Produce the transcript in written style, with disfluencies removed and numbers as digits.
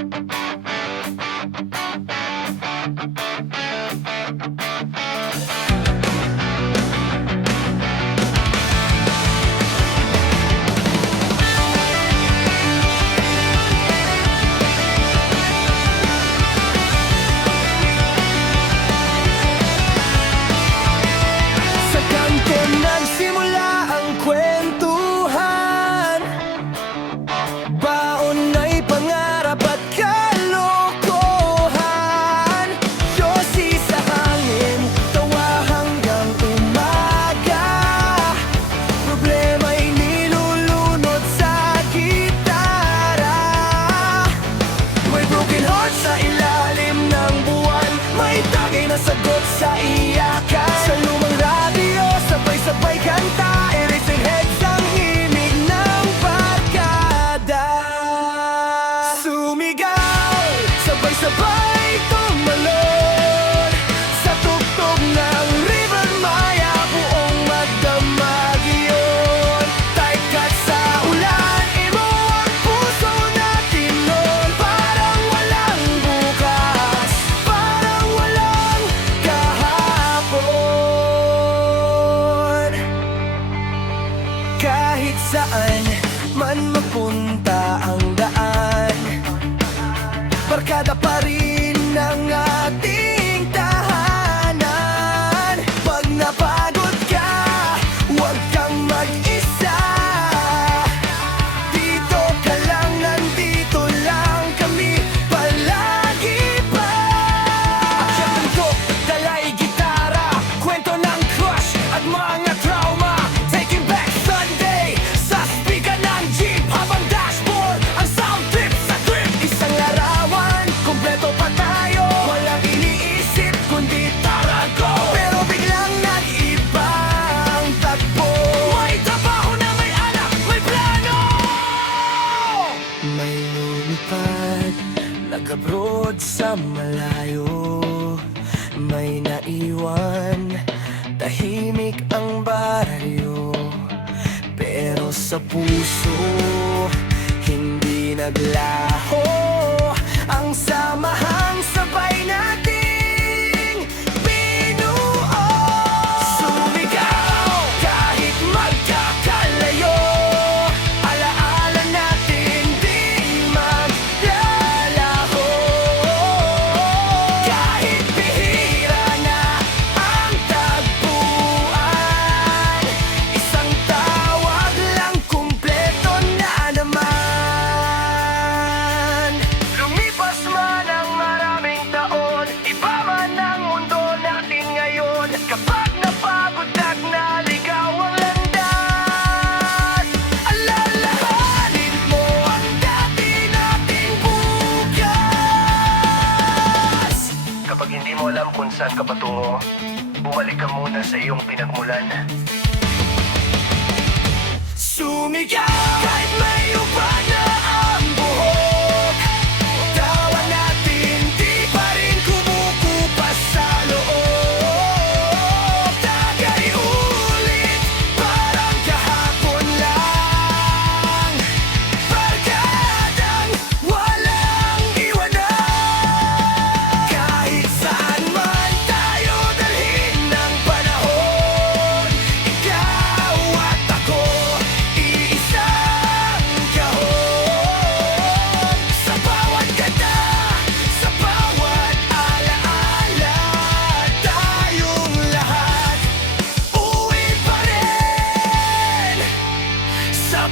Sa kanto nagsimula ang kwentuhan, baon ay pangarap at kalokohan. Yosi sa hangin, tawa hanggang umaga, problema'y nilulunod sa gitara. May broken heart sa ilalim ng buwan, may tagay na sagot sa iyakan. Sa lumang radyo, sabay-sabay kanta, erasing heads ang himig ng barkada. Sumigaw, sabay-sabay tumalon, sa tugtog ng River Maya, buong magdamag iyon. Taykat sa ulan, imo ang puso natin nun, parang walang bukas, parang walang kahapon. Kahit saan man mapunta ang daan, barkada pa rin ang ating tahanan. Pag napagod ka, huwag kang mag-isa, dito ka lang, nandito lang kami palagi pa. Akyat ng tok, dalay gitara, kwento ng crush at mga trauma. Taking back Sunday, sa speaker ng jeep, habang dashboard ang sound trip sa trip. Isang larawan, kumpleto pa tayo, walang iniisip kundi tara go. Pero biglang nag-iba ang tagpo, may trabaho na may anak, may plano. May lumipad, nag-abroad sa malayo, may naiwan, tahimik ang baryo. Pero sa puso, hindi naglaho ang samahang sabay nating binuo. Sumigaw kahit magkakalayo, alaala natin di maglalaho. Kahit bihira na ang tagpuan, isang tawag lang kumpleto na naman. Lumipas man ang maraming taon, iba man ang mundo natin ngayon. Kapag napagod at naligaw ang landas, alalahanin mo ang dati nating bukas. Kapag hindi mo alam kung saan ka patungo, bumalik ka muna sa iyong pinagmulan. Sumigaw kahit may upa na ang buhok, tawa natin di pa rin kumukupas sa loob. Tagay ulit, parang kahapon lang, barkadang walang iwanan. Kahit saan man tayo dalhin ng panahon, ikaw at ako, iisang kahon. Sa bawat ganda, sa bawat alaala, tayong lahat uwi pa rin sa